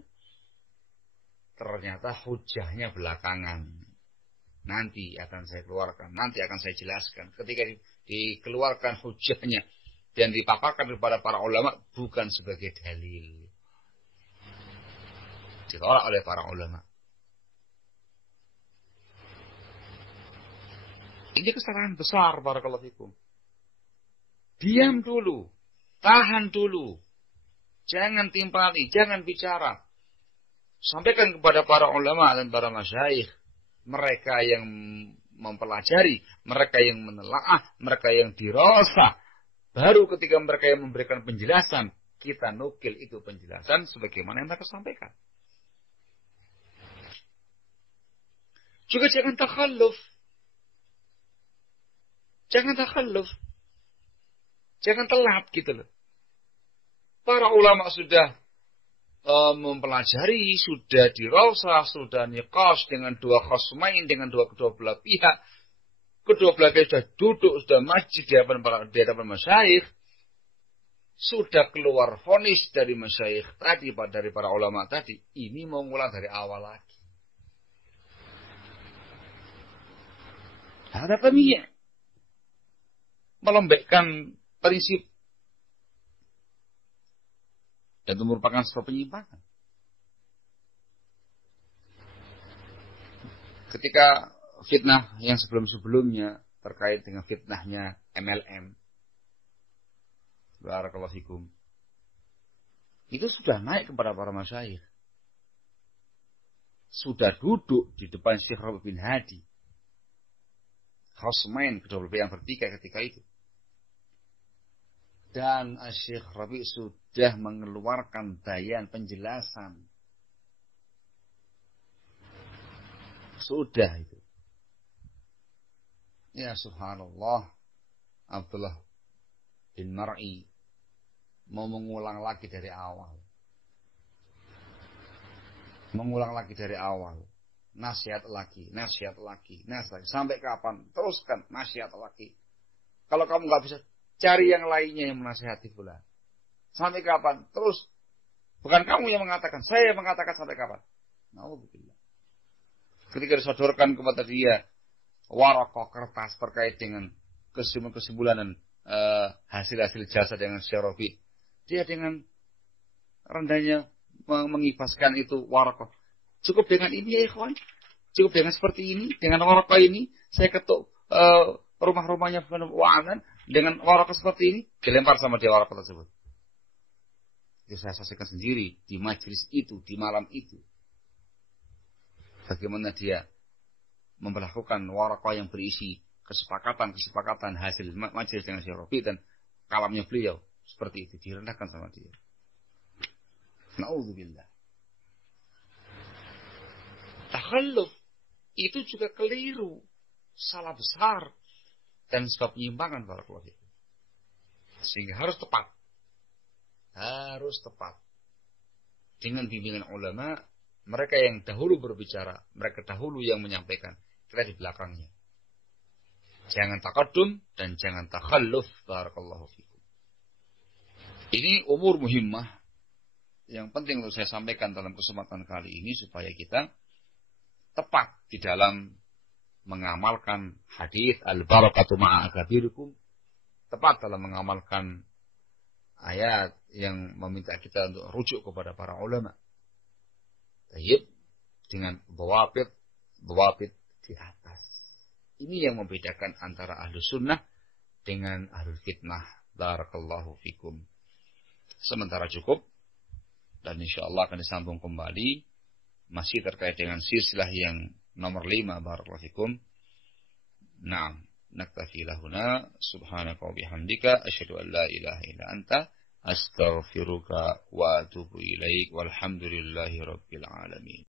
Ternyata hujahnya belakangan. Nanti akan saya keluarkan, nanti akan saya jelaskan. Ketika dikeluarkan hujahnya dan dipaparkan kepada para ulama bukan sebagai dalil. Ditolak oleh para ulama. Ini kesalahan besar barakallahu fikum. Diam dulu, tahan dulu. Jangan timpali, jangan bicara. Sampaikan kepada para ulama dan para masyayikh, mereka yang mempelajari, mereka yang menelaah, mereka yang dirasa. Baru ketika mereka yang memberikan penjelasan, kita nukil itu penjelasan sebagaimana yang mereka sampaikan. Juga jangan takhalluf. Jangan takhalluf. Jangan telat gitu loh. Para ulama sudah mempelajari, sudah dirasa, sudah niqash dengan dua khasmain, dengan kedua belah pihak. Kedua belah pihak sudah duduk, sudah majlis di hadapan masyayikh. Sudah keluar vonis dari masyayikh tadi, dari para ulama tadi. Ini mau ngulang dari awal lagi. Ada kemia melembekkan prinsip dan itu merupakan sebuah penyimpangan. Ketika fitnah yang sebelum-sebelumnya terkait dengan fitnahnya MLM, barakallahu fikum, itu sudah naik kepada para masyayikh, sudah duduk di depan Syekh Rabi' bin Hadi. Khasmain kedua belah yang bertiga ketika itu. Dan Syekh Rabi' sudah mengeluarkan bayan penjelasan. Sudah itu. Ya subhanallah. Abdullah bin Mar'i mau mengulang lagi dari awal. Mengulang lagi dari awal. Nasihat lagi. Sampai kapan? Teruskan nasihat lagi. Kalau kamu nggak bisa, cari yang lainnya yang menasihati pula. Sampai kapan? Terus. Bukan kamu yang mengatakan, saya yang mengatakan sampai kapan? Na'udzubillah. Ketika disodorkan kepada dia warokoh kertas terkait dengan kesimpulan hasil-hasil jasa dengan Syarabi, dia dengan rendahnya mengibaskan itu warokoh. Cukup dengan ini ya ikhwan. Cukup dengan seperti ini. Dengan warokoh ini. Saya ketuk rumah-rumahnya wa'anan. Dengan warokoh seperti ini. Dilempar sama dia warokoh tersebut. Itu saya saksikan sendiri. Di majelis itu. Di malam itu. Bagaimana dia memperlakukan warokoh yang berisi kesepakatan hasil majelis dengan Syarabi dan kalamnya beliau. Seperti itu. Direndahkan sama dia. Na'udzubillah. Takhalluf itu juga keliru. salah besar dan sebab penyimpangan barakallahu fikum. Sehingga harus tepat. Harus tepat. Dengan bimbingan ulama, mereka yang dahulu berbicara, mereka dahulu yang menyampaikan, kita di belakangnya. Jangan taqaddum dan jangan takhalluf barakallahu fikum. Ini umur muhimmah yang penting untuk saya sampaikan dalam kesempatan kali ini supaya kita tepat di dalam mengamalkan hadis al-barakatu ma'a akabirikum, tepat dalam mengamalkan ayat yang meminta kita untuk rujuk kepada para ulama. Tayyib dengan dhawabit di atas. Ini yang membedakan antara ahlu sunnah dengan ahlu fitnah. Barakallahu fikum. Sementara cukup dan insyaallah akan disambung kembali masih terkait dengan silsilah yang nomor 5 barakallahu fikum. Naam, naktafi lahuna subhanaka wa bihamdika asyhadu an la ilaha illa anta astaghfiruka wa atubu ilaik walhamdulillahi rabbil alamin.